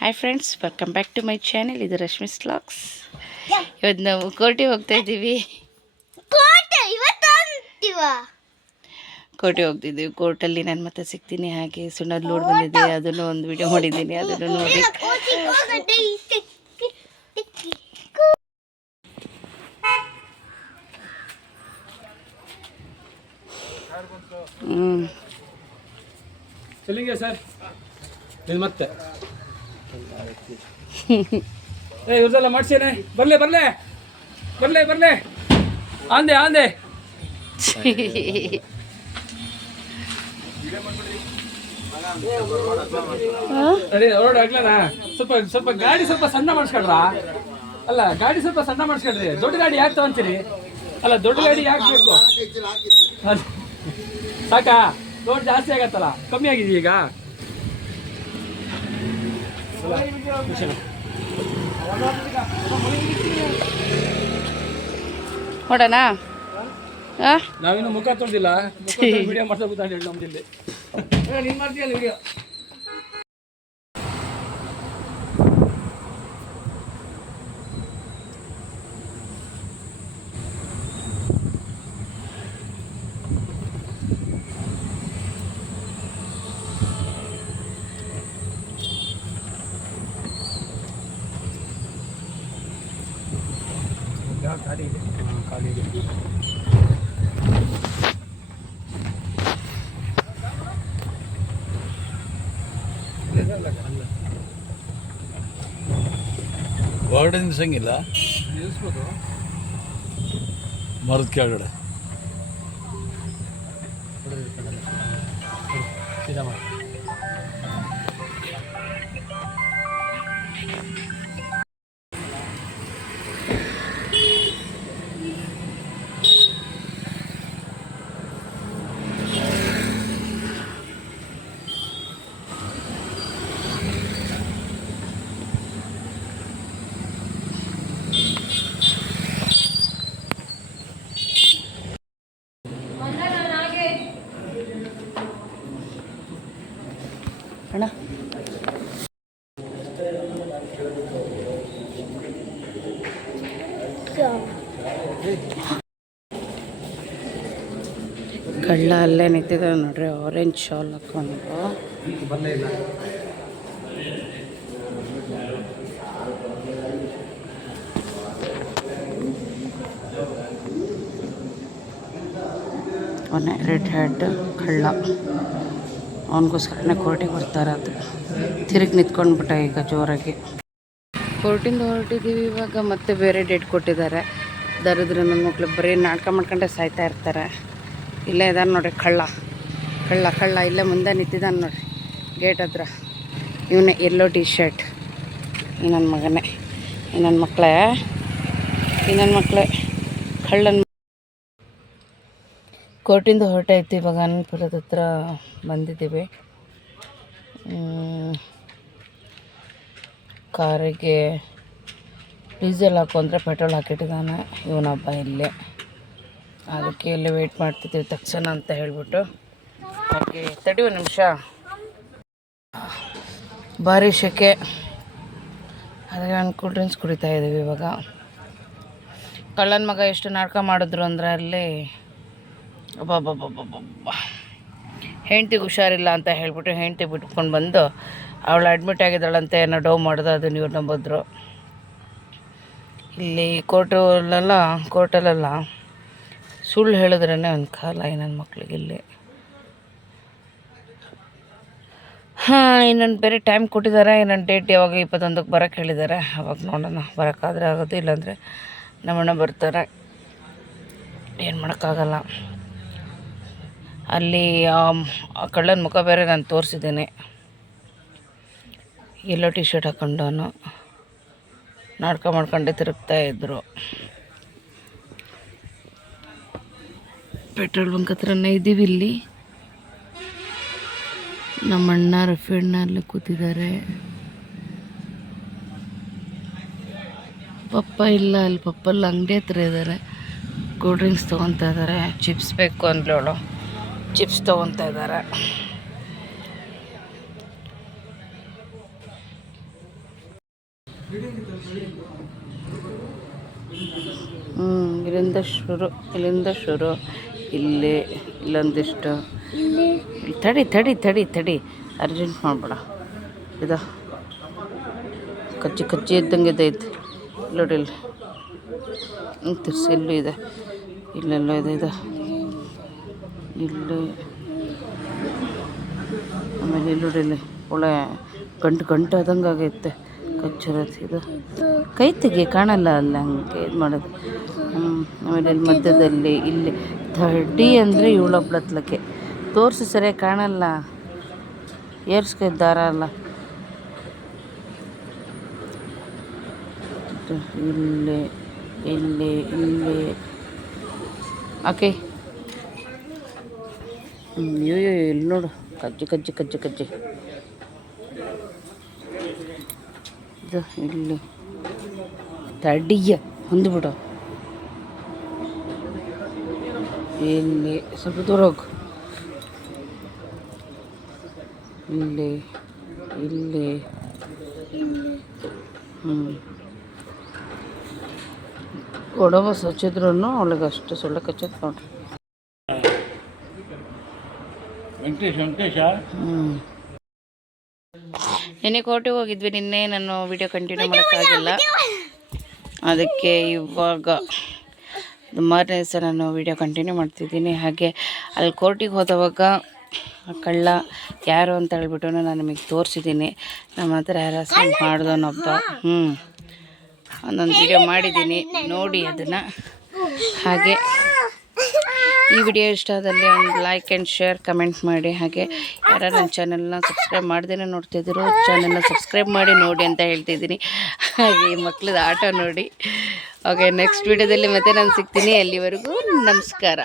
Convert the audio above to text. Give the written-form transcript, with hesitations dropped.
Hi friends, welcome back to my channel. ಇದು Rashmi's vlogs. ಇವತ್ತು ನಾವು ಕೋಟೆಗೆ ಹೋಗ್ತಾ ಇದ್ದೀವಿ. ಕೋಟೆ ಹೋಗ್ತಿದ್ದೀವಿ. ಕೋರ್ಟಲ್ಲಿ ನಾನು ಮತ್ತೆ ಸಿಗ್ತೀನಿ. ಹಾಗೆ ಸುಣ್ಣದ ಲೋಡ್ ಬಂದಿದೆ, ಅದನ್ನು ಒಂದು ವಿಡಿಯೋ ಮಾಡಿದ್ದೀನಿ, ಅದನ್ನು ನೋಡಿ. ಚಲಿಂಗೆ ಸರ್ ಇದು ಮತ್ತೆ ಇವ್ರದೆಲ್ಲ ಮಾಡ್ಸೇನೆ. ಬರ್ಲೆ ಬರ್ಲೆ ಬರ್ಲೆ ಬರ್ಲೆ ಆಂದೆ ಆಂದೆ ಅದೇ ಹೊರಡಾಗ್ಲನಾ. ಸ್ವಲ್ಪ ಸ್ವಲ್ಪ ಗಾಡಿ ಸ್ವಲ್ಪ ಸಣ್ಣ ಮಾಡಿಸ್ಕೊಳ್ರ. ಅಲ್ಲ ಗಾಡಿ ಸ್ವಲ್ಪ ಸಣ್ಣ ಮಾಡಿಸ್ಕೊಳ್ರಿ. ದೊಡ್ಡ ಗಾಡಿ ಯಾಕೆ ತಗೊಂತೀರಿ? ಅಲ್ಲ ದೊಡ್ಡ ಗಾಡಿ ಯಾಕೆ ಬೇಕು? ಸಾಕಾ? ಲೋಡ್ ಜಾಸ್ತಿ ಆಗತ್ತಲ್ಲ, ಕಮ್ಮಿ ಆಗಿದೆ ಈಗ. ನೋಡೋಣ. ನಾವಿನ್ನು ಮುಖ ತೊಳೆದಿಲ್ಲ, ವಿಡಿಯೋ ಮಾಡ್ತಾ ಕೂತ್ಕೊಂಡು ಹೇಳಿ ನಮ್ಮ ಜಿಲ್ಲೆ. ನೀನು ಮಾಡ್ತೀಯಲ್ಲ ವಿಡಿಯೋ. ಖಾಲಿ ಇದೆ, ಖಾಲಿ ಇದೆ. ಹೊರಗಡೆ ನಿಲ್ಸಂಗಿಲ್ಲ, ನಿಲ್ಲಿಸ್ಬೋದು ಮರದ ಕೆಳಗಡೆ. ಸೀದಾ ಮಾಡಿ. ಅಣ್ಣ ಕಳ್ಳ ಅಲ್ಲೇ ನಿಂತಿದ್ದಾವೆ ನೋಡ್ರಿ, ಆರೆಂಜ್ ಶಾಲ್ ಹಾಕೊಂಡು. ಬರಲೇ ಇಲ್ಲ. ಅವನೇ ರೆಡ್ ಹ್ಯಾಡ್ ಕಳ್ಳ. ಅವನಿಗೋಸ್ಕರನೇ ಕೋರ್ಟಿಗೆ ಬರ್ತಾರೆ. ಅದು ತಿರುಗಿ ನಿಂತ್ಕೊಂಡ್ಬಿಟ್ಟ ಈಗ ಜೋರಾಗಿ. ಕೋರ್ಟಿಂದ ಹೊರಟಿದ್ದೀವಿ. ಇವಾಗ ಮತ್ತೆ ಬೇರೆ ಡೇಟ್ ಕೊಟ್ಟಿದ್ದಾರೆ. ದರಿದ್ರ ನನ್ನ ಮಕ್ಳು ಬರೀ ನಾಟಕ ಮಾಡ್ಕೊಂಡೆ ಸಾಯ್ತಾ ಇರ್ತಾರೆ. ಇಲ್ಲೇ ಇದಾರೆ ನೋಡ್ರಿ ಕಳ್ಳ. ಕಳ್ಳ ಕಳ್ಳ ಇಲ್ಲೇ ಮುಂದೆ ನಿಂತಿದ್ದಾನೆ ನೋಡ್ರಿ ಗೇಟ್ ಹತ್ರ. ಇವನೇ ಎಲ್ಲೋ ಟಿ ಶರ್ಟ್. ಈ ನನ್ನ ಮಗನೇ, ಈ ನನ್ನ ಮಕ್ಕಳೇ, ಈ ನನ್ನ ಮಕ್ಕಳೇ ಕಳ್ಳನ. ಕೋರ್ಟಿಂದ ಹೊರಟಾಯ್ತು. ಇವಾಗ ಅನಂತಪುರದ ಹತ್ರ ಬಂದಿದ್ದೀವಿ. ಕಾರಿಗೆ ಡೀಸೆಲ್ ಹಾಕು ಅಂದರೆ ಪೆಟ್ರೋಲ್ ಹಾಕಿಟ್ಟಿದ್ದಾನೆ ಇವನೊಬ್ಬ ಇಲ್ಲೇ. ಅದಕ್ಕೆ ಇಲ್ಲೇ ವೆಯ್ಟ್ ಮಾಡ್ತಿದ್ದೀವಿ ತಕ್ಷಣ ಅಂತ ಹೇಳಿಬಿಟ್ಟು. ಹಾಗೆ ತಡಿ ಒಂದು ನಿಮಿಷ. ಭಾರಿ ಶೆಕೆ. ಅದಕ್ಕೆ ನಾನು ಕೂಲ್ ಡ್ರಿಂಕ್ಸ್ ಕುಡಿತಾ ಇದ್ದೀವಿ ಇವಾಗ. ಕಳ್ಳನ ಮಗ ಎಷ್ಟು ನಾಟಕ ಮಾಡಿದ್ರು ಅಂದರೆ ಅಲ್ಲಿ ಅಬ್ಬಬ್ಬಬ್ಬಬ್ಬಬ್ಬ. ಹೆಂಡ್ತಿಗೆ ಹುಷಾರಿಲ್ಲ ಅಂತ ಹೇಳ್ಬಿಟ್ಟು ಹೆಂಡ್ತಿ ಬಿಟ್ಕೊಂಡು ಬಂದು ಅವಳು ಅಡ್ಮಿಟ್ ಆಗಿದ್ದಾಳಂತೆ, ಏನೋ ಡೌ ಮಾಡಿದ. ಅದನ್ನು ಇವ್ರು ನಂಬಿದ್ರು. ಇಲ್ಲಿ ಕೋರ್ಟಲ್ಲೆಲ್ಲ ಸುಳ್ಳು ಹೇಳಿದ್ರೇ ಒಂದು ಕಾಲ ಈ ನನ್ನ ಮಕ್ಳಿಗೆ ಇಲ್ಲಿ. ಇನ್ನೊಂದು ಬೇರೆ ಟೈಮ್ ಕೊಟ್ಟಿದ್ದಾರೆ. ಇನ್ನೊಂದು ಡೇಟ್ ಯಾವಾಗ 21ಕ್ಕೆ ಬರೋಕ್ಕೆ ಹೇಳಿದ್ದಾರೆ. ಅವಾಗ ನೋಡೋಣ, ಬರೋಕ್ಕಾದ್ರೆ ಆಗೋದು, ಇಲ್ಲಾಂದರೆ ನಮ್ಮಣ್ಣ ಬರ್ತಾರೆ. ಏನು ಮಾಡೋಕ್ಕಾಗಲ್ಲ. ಅಲ್ಲಿ ಆ ಕಳ್ಳನ ಮುಖ ಬೇರೆ ನಾನು ತೋರಿಸಿದ್ದೇನೆ. ಎಲ್ಲೋ ಟಿ ಶರ್ಟ್ ಹಾಕ್ಕೊಂಡವನು ನಾಟಕ ಮಾಡ್ಕೊಂಡೆ ತಿರುಗ್ತಾಯಿದ್ರು. ಪೆಟ್ರೋಲ್ ಬಂಕ್ ಹತ್ರನೇ ಇದ್ದೀವಿ ಇಲ್ಲಿ. ನಮ್ಮಣ್ಣ ರಫೀಣ್ಣ ಅಲ್ಲಿ ಕೂತಿದ್ದಾರೆ. ಪಪ್ಪ ಇಲ್ಲ, ಅಲ್ಲಿ ಪಪ್ಪಲ್ಲಿ ಅಂಗಡಿ ಹತ್ರ ಇದ್ದಾರೆ. ಕೂಲ್ ಡ್ರಿಂಕ್ಸ್ ತೊಗೊತಾ ಇದ್ದಾರೆ. ಚಿಪ್ಸ್ ಬೇಕು ಅಂದ್ಲವಳು, ಚಿಪ್ಸ್ ತೊಗೊತಾ ಇದ್ದಾರೆ. ಇಲ್ಲಿಂದ ಶುರು ಇಲ್ಲಿ ಇಲ್ಲೊಂದಿಷ್ಟು ತಡಿ ತಡಿ ತಡಿ ತಡಿ ಅರ್ಜೆಂಟ್ ಮಾಡಬೇಡ. ಇದು ಕಚ್ಚಿ ಕಚ್ಚಿ ಇದ್ದಂಗೆ ಇದೈತೆ ನೋಡಿ ಇಲ್ಲಿ ತಿರ್ಸಿ ಇಲ್ಲೂ ಇದೆ, ಇಲ್ಲೆಲ್ಲ ಇದೆ ಇದು ಇಲ್ಲಿ. ಆಮೇಲೆ ಇಲ್ಲಿ ನೋಡಿ ಇಲ್ಲಿ ಒಳ್ಳೆ ಗಂಟು ಆದಂಗೆ ಆಗೈತೆ ಕಚ್ಚಿರೋದು. ಇದು ಕೈ ತೆಗಿ ಕಾಣಲ್ಲ ಅಲ್ಲ ಹಂಗೆ ಇದು ಮಾಡೋದು. ಆಮೇಲೆ ಇಲ್ಲಿ ಮಧ್ಯದಲ್ಲಿ ಇಲ್ಲಿ ಥರ್ಡಿ ಅಂದರೆ ಇವಳೊಬ್ಳತ್ಲಕ್ಕೆ ತೋರಿಸಿ ಸರಿಯಾಗಿ ಕಾಣಲ್ಲ, ಏರ್ಸ್ಕೈ ದಾರ ಅಲ್ಲ. ಇಲ್ಲಿ ಇಲ್ಲಿ ಇಲ್ಲಿ ಓಕೆ. ಅಯ್ಯೋ ಇಲ್ಲಿ ನೋಡು ಕಜ್ಜಿ ಕಜ್ಜಿ ಕಜ್ಜಿ ಕಜ್ಜಿ ಇದು ಇಲ್ಲಿ ತಡಿಯ ಹೊಂದ್ಬಿಡು. ಇಲ್ಲಿ ಸ್ವಲ್ಪ ದೂರ ಹೋಗು. ಇಲ್ಲಿ ಇಲ್ಲಿ ಒಡವ ಹಚ್ಚಿದ್ರು ಅವಳಿಗೆ ಅಷ್ಟು ಸೊಳ್ಳೆ ಕಚ್ಚತ್ ನೋಡ್ರಿ. ವೆಂಕಟೇಶ ನಿನ್ನೆ ಕೋರ್ಟಿಗೆ ಹೋಗಿದ್ವಿ. ನಿನ್ನೆ ನಾನು ವಿಡಿಯೋ ಕಂಟಿನ್ಯೂ ಮಾಡೋಕ್ಕಾಗಿಲ್ಲ, ಅದಕ್ಕೆ ಇವಾಗ ಮಾರನೇ ದಿವಸ ನಾನು ವಿಡಿಯೋ ಕಂಟಿನ್ಯೂ ಮಾಡ್ತಿದ್ದೀನಿ. ಹಾಗೆ ಅಲ್ಲಿ ಕೋರ್ಟಿಗೆ ಹೋದವಾಗ ಕಳ್ಳ ಯಾರು ಅಂತ ಹೇಳ್ಬಿಟ್ಟು ನಾನು ನಿಮಗೆ ತೋರಿಸಿದ್ದೀನಿ. ನಮ್ಮ ಹತ್ರ ಹ್ಯಾರಾಸ್ಮೆಂಟ್ ಮಾಡ್ದವನೊಬ್ಬ. ಒಂದೊಂದು ವಿಡಿಯೋ ಮಾಡಿದ್ದೀನಿ, ನೋಡಿ ಅದನ್ನು. ಹಾಗೆ ಈ ವಿಡಿಯೋ ಇಷ್ಟ ಆದಲ್ಲಿ ಒಂದು ಲೈಕ್ ಆ್ಯಂಡ್ ಶೇರ್ ಕಮೆಂಟ್ ಮಾಡಿ. ಹಾಗೆ ಯಾರು ನನ್ನ ಚಾನಲ್ನ ಸಬ್ಸ್ಕ್ರೈಬ್ ಮಾಡ್ದೇ ನೋಡ್ತಿದ್ರು ಚಾನಲ್ನ ಸಬ್ಸ್ಕ್ರೈಬ್ ಮಾಡಿ ನೋಡಿ ಅಂತ ಹೇಳ್ತಿದ್ದೀನಿ. ಹಾಗೆ ಈ ಮಕ್ಳದ್ದು ಆಟ ನೋಡಿ. ಓಕೆ, ನೆಕ್ಸ್ಟ್ ವಿಡಿಯೋದಲ್ಲಿ ಮತ್ತೆ ನಾನು ಸಿಗ್ತೀನಿ. ಅಲ್ಲಿವರೆಗೂ ನಮಸ್ಕಾರ.